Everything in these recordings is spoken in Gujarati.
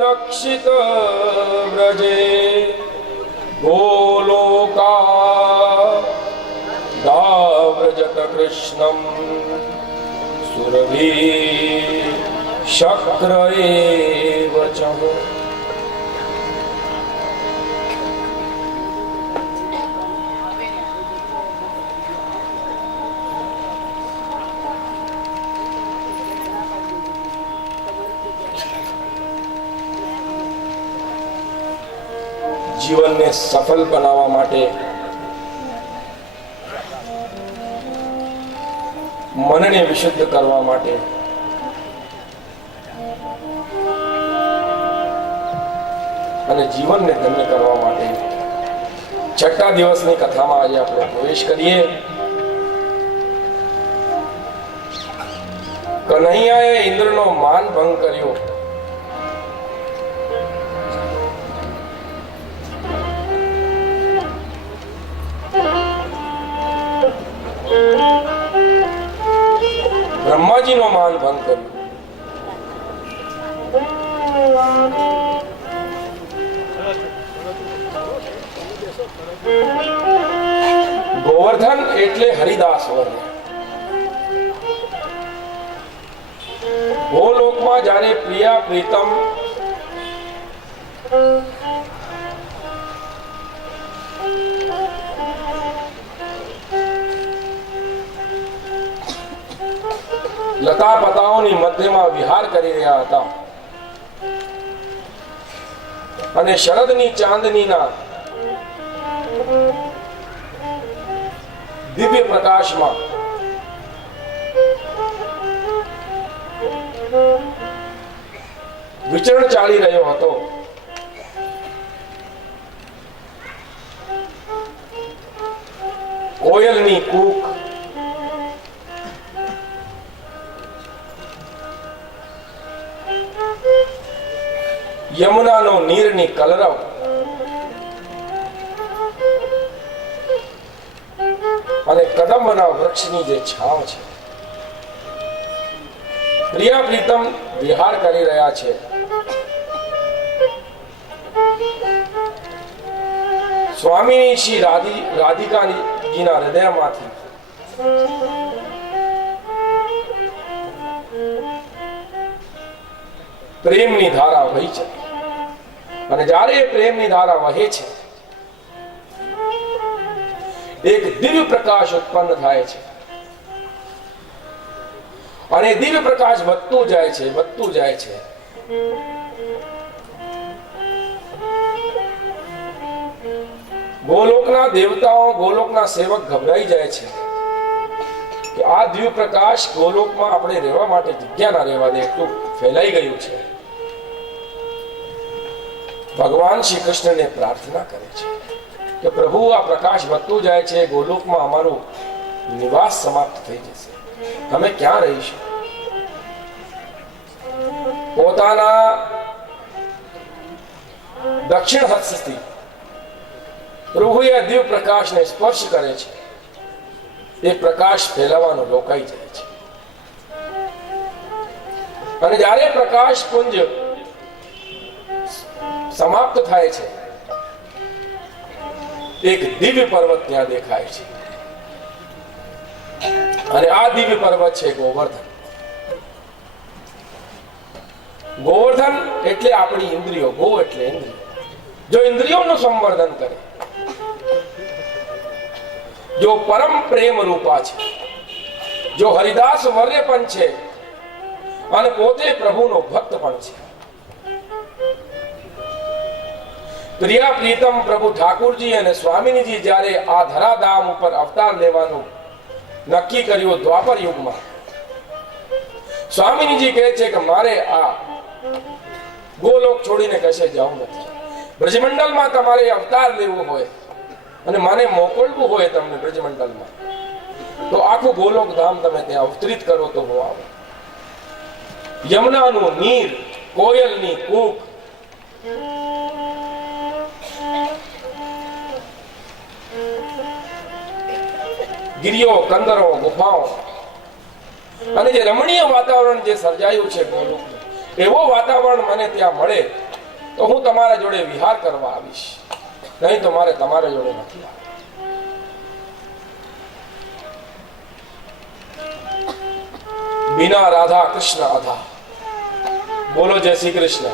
रक्षित व्रजे गोलोका दाव्रजत कृष्णं सुरभि शक्र एव च। जीवन ने सफल बनावा माटे मन ने विशुद्ध करवा माटे અને જીવનને ધન્ય કરવા માટે છઠ્ઠા દિવસની કથામાં આજે આપણે પ્રવેશ કરીએ। કનૈયાએ ઇન્દ્રનો માન ભંગ કર્યો। બ્રહ્માજીનો માન ભંગ કર્યો। ગોવર્ધન એટલે હરિદાસ વર્ણ। ગોલોકમાં જ્યારે પ્રિયા પ્રીતમ લતા પતાઓની મધ્યમાં વિહાર કરી રહ્યા હતા અને શરદની ચાંદનીના દિવ્ય પ્રકાશમાં વિચરણ ચાલી રહ્યો હતો। કોયલની કૂક, યમુનાનો નીરની કલરવ, અને કદંબના વૃક્ષની જે છાવ છે, પ્રિયા પ્રીતમ વિહાર કરી રહ્યા છે। સ્વામી શ્રી રાધિકાજીના હૃદયમાંથી પ્રેમની ધારા વહી છે અને જ્યારે એ પ્રેમની ધારા વહે છે એક દિવ્ય પ્રકાશ ઉત્પન્ન થાય છે અને દિવ્ય પ્રકાશ વધતું જાય છે, વધતું જાય છે। ગોલોકના દેવતાઓ, ગોલોકના સેવક ગભરાઈ જાય છે કે આ દિવ્ય પ્રકાશ ગોલોકમાં આપણે રહેવા માટે જગ્યા ના રહેવા દે, એટલું ફેલાઈ ગયું છે। ભગવાન શ્રી કૃષ્ણને પ્રાર્થના કરે છે કે પ્રભુ આ પ્રકાશ વધતું જાય છે, ગોલોકમાં અમારું નિવાસ સમાપ્ત થઈ જશે, તમે ક્યાં રહીશો? પોતાના દક્ષિણ હસ્તથી પ્રભુએ દિવ્ય પ્રકાશને સ્પર્શ કરે છે, એ પ્રકાશ ફેલાવાનો રોકાઈ જાય છે અને જ્યારે પ્રકાશ પુંજ સમાપ્ત થાય છે એક દિવ્ય પર્વત ત્યાં દેખાય છે અને આ દિવ્ય પર્વત છે ગોવર્ધન। ગોવર્ધન એટલે આપણી ઇન્દ્રિયો, ગો એટલે ઇન્દ્રિયો। જો ઇન્દ્રિયોનું સંવર્ધન કરે, જો પરમ પ્રેમ રૂપા છે, જો હરિદાસ વર્ય પણ છે અને પોતે પ્રભુનો ભક્ત પણ છે, પ્રિયા પ્રીતમ પ્રભુ ઠાકુરજી અને સ્વામિનીજી જ્યારે આ ધરાધામ ઉપર અવતાર લેવાનું નક્કી કર્યું દ્વાપર યુગમાં, સ્વામિનીજી કહે છે કે મારે આ ગોલોક છોડીને કશે જવું નથી. બ્રજમંડળમાં તમારે અવતાર લેવું હોય અને મને મોકલવું હોય તમને બ્રજમંડળમાં, તો આખું ગોલોક ધામ તમે ત્યાં અવતરિત કરો તો હું આવું. યમુનાનું નીર, કોયલની કૂક, ગિરિયો, કંદરો, ગુફાઓ અને જે રમણીય વાતાવરણ જે સર્જાયું છે ગોલોકનું, એવો વાતાવરણ મને ત્યાં મળે તો હું તમારા જોડે વિહાર કરવા આવીશ, નહીં તો મારે તમારા જોડે નથી આવવું. बिना राधा कृष्ण आधा. बोलो जय श्री कृष्ण.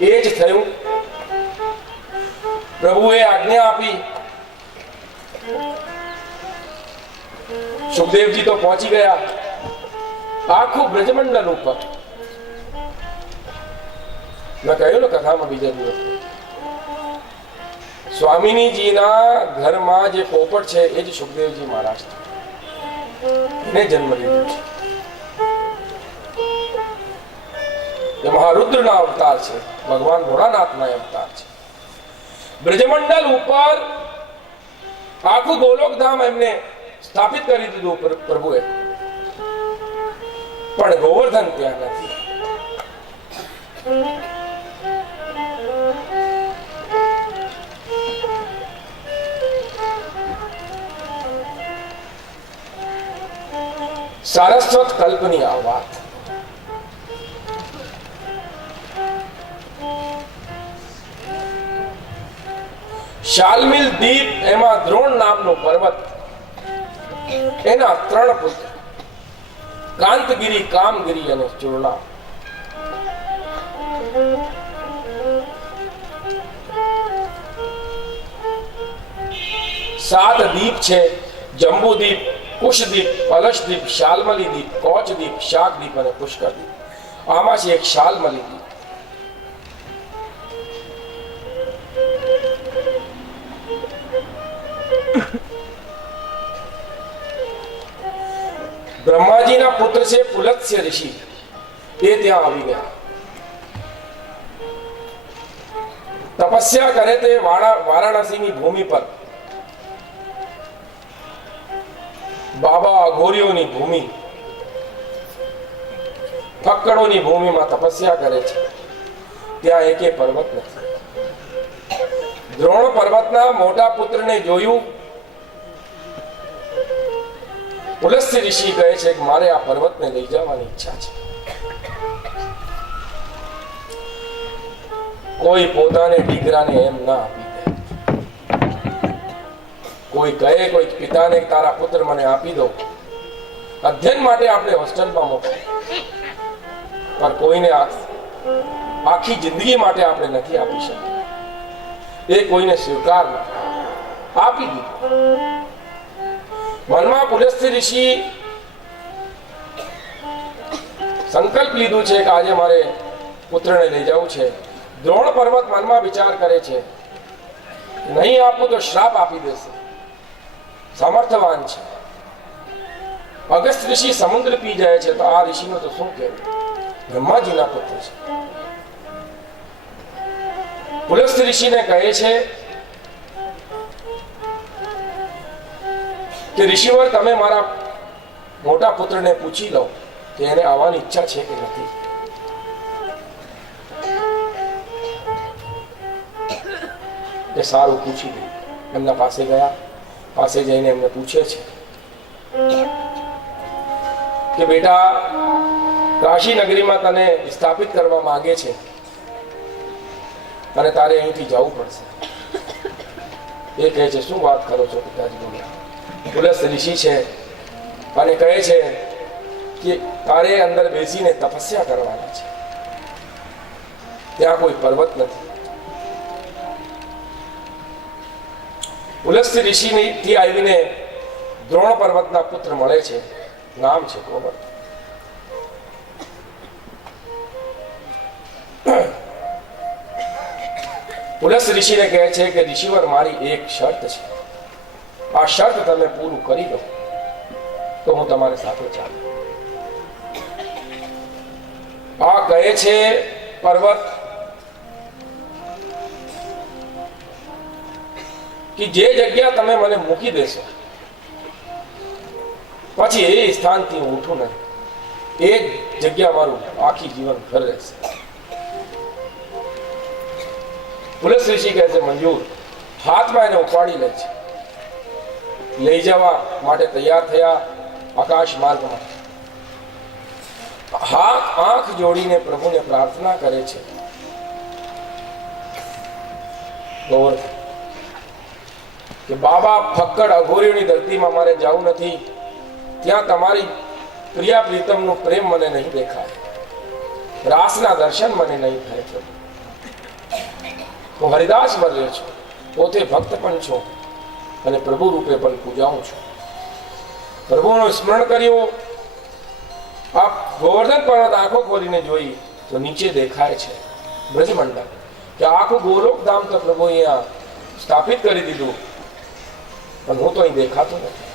એ જ થયું. પ્રભુએ આજ્ઞા આપી. સુખદેવજી તો પહોંચી ગયા આખું બ્રજમંડળ ઉપર. મેં કહ્યું ને કથામાં બીજા દિવસ, સ્વામિનીજીના ઘરમાં જે પોપટ છે એ જ સુખદેવજી મહારાજ એને જન્મ લીધો છે. એ મહારુદ્રના અવતાર છે, ભગવાન ભોળાનાથના અવતાર છે. બ્રજમંડળ ઉપર આખું ગોલોકધામ એમને સ્થાપિત કરી દીધું પ્રભુએ, પણ ગોવર્ધન ત્યાં નથી. સારસ્વત કલ્પની આ વાત. શાલમિલ દીપ, એમાં દ્રોણ નામનો પર્વત, એના 3 પુત્ર કાંતગીરી, કામગીરી અને ચૂર્ણા. સાત દીપ છે: જંબુદીપ, કુશદીપ, કલશદીપ, શાલમલી દીપ, કોચદીપ, શાકદીપ અને પુષ્કરદીપ. આમાં છે એક શાલમલી દીપ. બ્રહ્માજીના પુત્ર છે પુલત્સ્ય ઋષિ, એ ત્યાં આવી ગયા. તપસ્યા કરે તે વારાણસીની ભૂમિ પર, બાબા અઘોરીઓની ભૂમિ, ફક્કડોની ભૂમિમાં તપસ્યા કરે છે. ત્યાં એકે પર્વત નથી. દ્રોણ પર્વતના મોટા પુત્રને જોયું. પુલસ્ત્ય ઋષિ કહે છે કે મારે આ પર્વતને લઈ જવાની ઈચ્છા છે. કોઈ પોતાને દીકરાને એમ ના આપી દે. કોઈ કહે, કોઈ પિતાને તારા પુત્ર મને આપી દો, અધ્યયન માટે આપણે હોસ્ટેલમાં મોકલો, પણ કોઈને આખી જિંદગી માટે આપણે નથી આપી શકતા. એ કોઈને સ્વીકાર ના આપી દીધું. મનમાં પુલસ્ત્ય ઋષિ સંકલ્પ લીધું છે કે આજે મારે પુત્રને લઈ જવું છે. દ્રોણ પર્વત મનમાં વિચાર કરે છે, નહીં આપું તો શ્રાપ આપી દેશે. સામર્થ્યવાન છે. અગસ્ત ઋષિ સમુદ્ર પી જાય છે, તો આ ઋષિનું તો શું કહેવું? બ્રહ્માજીના પુત્ર છે. પુલસ્ત્ય ઋષિને કહે છે કે ઋષિવર, તમે મારા મોટા પુત્રને પૂછી લો કે એને આવવાની ઈચ્છા છે કે નથી. એ સારું, પૂછી દે. એમના પાસે ગયા. પાસે જઈને એમને પૂછે છે કે બેટા, કાશી નગરીમાં તને સ્થાપિત કરવા માંગે છે અને તારે અહીંથી જવું પડશે. એ કહે છે, શું વાત કરો છો પિતાજી? બોલ્યા. પુલસ્ત્ય ઋષિ છે અને કહે છે કે તારે અંદર બેસીને તપસ્યા કરવાની છે. ત્યાં કોઈ પર્વત નથી. પુલસ્ત્ય ઋષિથી આવીને દ્રોણ પર્વતના પુત્ર મળે છે. નામ છે ગોવર્ધન. પુલસ્ત ઋષિને કહે છે કે ઋષિવર, મારી એક શરત છે, આ શરત તમે પૂરું કરી દો તો હું તમારી સાથે ચાલું. આ કહે છે પર્વત કે જે જગ્યા તમે મને મૂકી દેશો પછી એ સ્થાનથી હું ઉઠું નહીં, એ જગ્યા મારું આખી જીવન ઘર રહેશે. પુલસ્ત ઋષિ કહે છે મંજૂર. હાથમાં એને ઉપાડી લે છે, લઈ જવા માટે તૈયાર થયા આકાશ માર્ગમાં. હાથ આંખ જોડીને પ્રભુને પ્રાર્થના કરે છે, ગોવર્ધન કે બાબા, ફક્કડ અઘોરીઓની ધરતીમાં મારે જવું નથી, ત્યાં તમારી પ્રિયા પ્રીતમનું પ્રેમ મને નહીં દેખાય, રાસના દર્શન મને નહીં થાય. પ્રભુ, હું હરિદાસ વર્યો છું, પોતે ભક્ત પણ છું અને પ્રભુ રૂપે પણ પૂજાઉં છું. પ્રભુનું સ્મરણ કર્યું. આ ગોવર્ધન પર્વત આંખો ખોલીને જોઈ તો નીચે દેખાય છે બ્રજમંડળ, કે આખું ગોલોક ધામ તો પ્રભુ અહીંયા સ્થાપિત કરી દીધું, પણ હું તો અહીં દેખાતો નથી.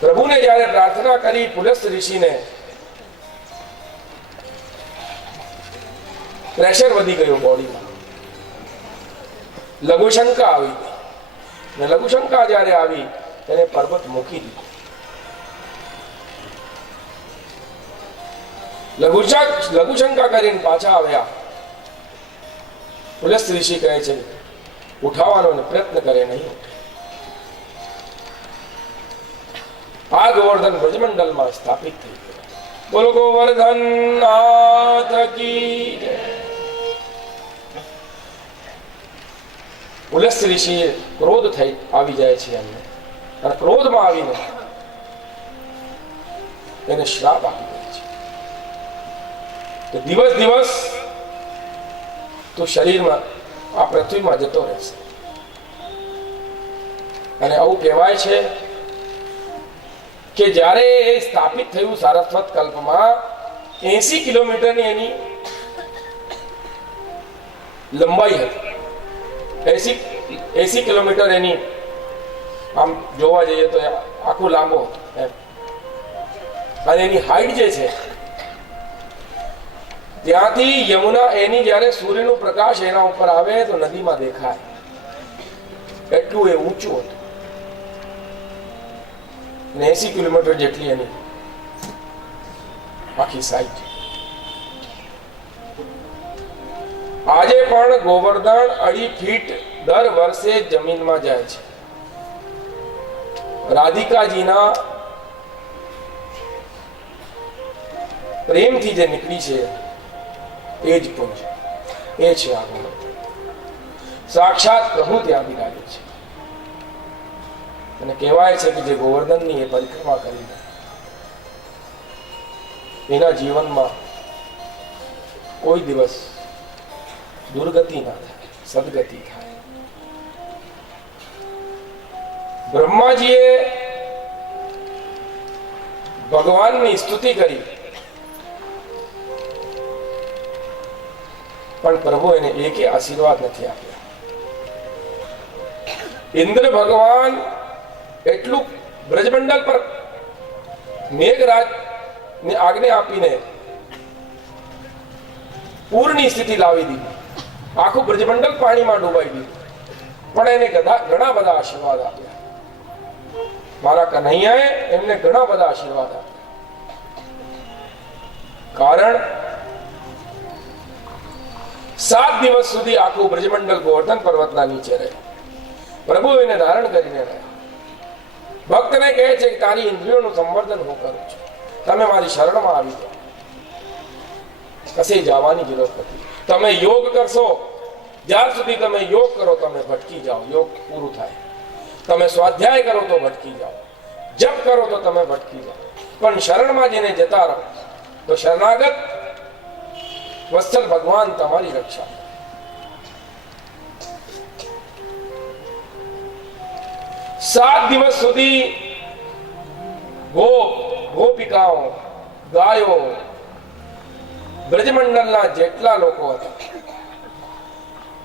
પ્રભુને જ્યારે પ્રાર્થના કરી પુલસ્ત ઋષિને પ્રેશર વધી ગયું બોડીમાં, લઘુશંકા આવી ગઈ, ને લઘુશંકા જ્યારે આવી તેને પર્વત મૂકી દીધો. લઘુશંકા કરીને પાછા આવ્યા. પુલસ્ત ઋષિ કહે છે ઉઠાવવાનો પ્રયત્ન કરે નહીં. આ ગોવર્ધન બ્રજમંડલમાં સ્થાપિત થઈ ગયો. બોલો ગોવર્ધન નાથ કી જય. પુલસ્ત ઋષિ ક્રોધ થઈ આવી જાય છે એમને, અને ક્રોધમાં આવીને એને શ્રાપ આપી દે છે કે દિવસ દિવસ તું શરીરમાં આ પૃથ્વીમાં જતો રહેશે. અને આવું કહેવાય છે કે જ્યારે એ સ્થાપિત થયું સારસ્વત કલ્પમાં 80 કિલોમીટરની એની લંબાઈ હતી. 80 કિલોમીટર એની આમ જોવા જઈએ તો આખું લાંબો હતો. અને એની હાઈટ જે છે ત્યાંથી યમુના, એની જ્યારે સૂર્યનું પ્રકાશ એના ઉપર આવે તો નદીમાં દેખાય, એટલું એ ઊંચું હતું. 80 કિલોમીટર જેટલી એની આખી સાઈઝ. આજે પણ ગોવર્ધન 2.5 ફીટ દર વર્ષે જમીનમાં જાય છે. રાધિકાજીના પ્રેમથી જે નીકળી છે એ જ પુંજ, એ છે આ ગોવર્ધન. સાક્ષાત પ્રભુ ત્યાં બિરાજે છે. અને કહેવાય છે કે જે ગોવર્ધનની એ પરિક્રમા કરીને એના જીવનમાં કોઈ દિવસ દુર્ગતિ ના થાય, સદગતિ થાય. બ્રહ્માજીએ ભગવાનની સ્તુતિ કરી, પણ પ્રભુ એને એકે આશીર્વાદ નથી આપ્યા. ઇન્દ્ર ભગવાન એટલું બ્રજમંડળ પર મેઘરાજ ને આજ્ઞા આપીને પૂરની સ્થિતિ લાવી દીધી, આખું બ્રજમંડળ પાણીમાં ડૂબાઈ દીધું, પણ એને ઘણા બધા આશીર્વાદ આપ્યા. મારા કન્હૈયાએ એમને ઘણા બધા આશીર્વાદ આપ્યા. કારણ 7 દિવસ સુધી આખું બ્રજમંડળ ગોવર્ધન પર્વતના નીચે રહે. પ્રભુ એને ધારણ કરીને રહે. ભક્તને કહે છે કે તારી ઇન્દ્રિયોનું સંવર્ધન હું કરું છું, તમે મારી શરણમાં આવી જાઓ, કશે જવાની જરૂર નથી. તમે યોગ કરશો, જ્યાર સુધી તમે યોગ કરો તમે ભટકી જાઓ, યોગ પૂરું થાય. તમે સ્વાધ્યાય કરો તો ભટકી જાઓ, જપ કરો તો તમે ભટકી જાઓ, પણ શરણમાં જઈને જતા રહો તો શરણાગત વત્સલ ભગવાન તમારી રક્ષા. 7 દિવસ સુધી ગોપિકાઓ, ગાયો, બ્રજમંડળના જેટલા લોકો હતા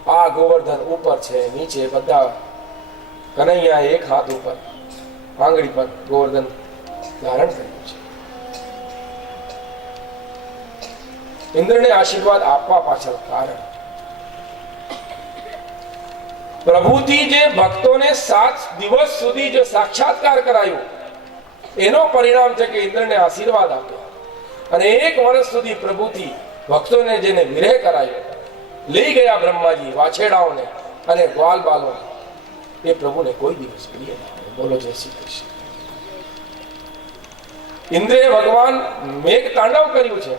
આ ગોવર્ધન ઉપર છે, નીચે બધા કનૈયા એક હાથ ઉપર આંગળી પર ગોવર્ધન ધારણ કર્યું છે. ઇન્દ્રને આશીર્વાદ આપવા પાછળ કારણ પ્રભુથી જે ભક્તોને 7 દિવસ સુધી જે સાક્ષાત્કાર કરાયું એનો પરિણામ છે કે ઇન્દ્રને આશીર્વાદ આપ્યા. અને 1 વર્ષ સુધી પ્રભુથી ભક્તોને જેને વિરહ કરાયો, લઈ ગયા બ્રહ્માજી વાછેડાઓને અને ગ્વાલ બાલોને, એ પ્રભુને કોઈ દિવસ પ્રિય ના હોય. બોલો જય શ્રી કૃષ્ણ. ઇન્દ્રે ભગવાન મેઘ તાંડવ કર્યું છે,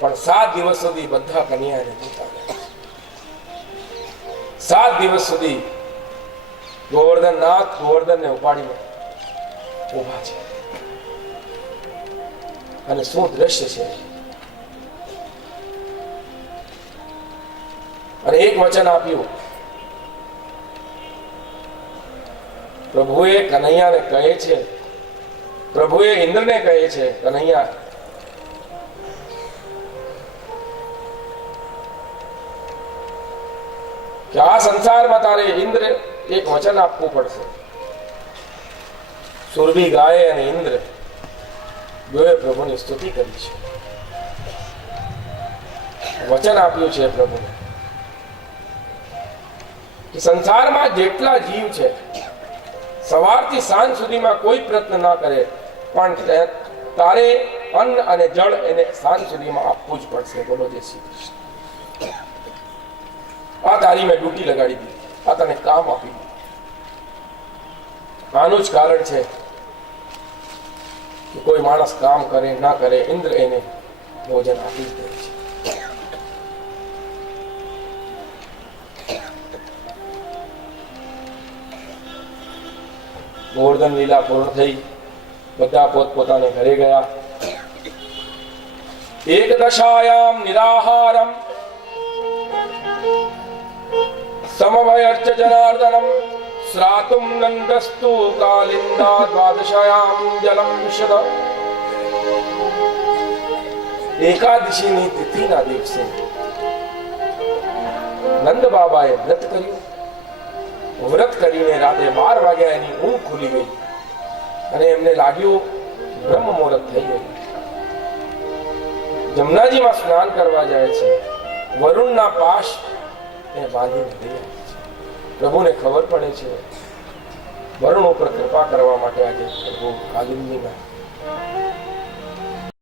પણ 7 દિવસ સુધી બધા કન્યાને જોતા રહ્યા. 7 દિવસ સુધી ગોવર્ધન નાથ ગોવર્ધનને ઉપાડીને ઉભા છે. અને શું દ્રશ્ય છે! અને એક વચન આપ્યું પ્રભુએ કનૈયાને કહે છે, પ્રભુએ ઇન્દ્રને કહે છે, કનૈયા કે આ સંસારમાં તારે ઇન્દ્ર એક વચન આપવું પડશે. સુરભી ગાય અને ઇન્દ્ર બેએ પ્રભુની સ્તુતિ કરી છે, વચન આપ્યું છે પ્રભુને કે સંસારમાં જેટલા જીવ છે સવારથી સાંજ સુધીમાં કોઈ પ્રયત્ન ના કરે, પણ તારે અન્ન અને જળ એને સાંજ સુધીમાં આપવું જ પડશે. બોલો જય શ્રી કૃષ્ણ. આ તારી મેં ડ્યુટી લગાડી દીધી, આ તને કામ આપી દીધું. આનું જ કારણ છે કે કોઈ માણસ કામ કરે ના કરે, ઇન્દ્ર એને ભોજન આપી જ દે છે. ગોવર્ધન લીલા પૂર્ણ થઈ, બધા પોતપોતાને ઘરે ગયા. એક દશાયામ નિરાહારમ સમવયર્ચ જનાર્દનમ શ્રાતુમ નંદસ્તુ કાલિંદા દ્વાદશાયામ જલમ વિશદ. એકાદશીની તિથિના દિવસે નંદ બાબાએ વ્રત કર્યું. વ્રત કરીને રાતે 12 વાગ્યા એની ઊંઘ ખુલી ગઈ અને એમને લાગ્યું બ્રહ્મ મુહૂર્ત થઈ ગયું. જમનાજીમાં સ્નાન કરવા જાય છે, વરુણના પાશ એને બાંધીને લઈ આવે છે. પ્રભુને ખબર પડે છે વરુણ ઉપર કૃપા કરવા માટે આજે પ્રભુ કાલિંદીમાં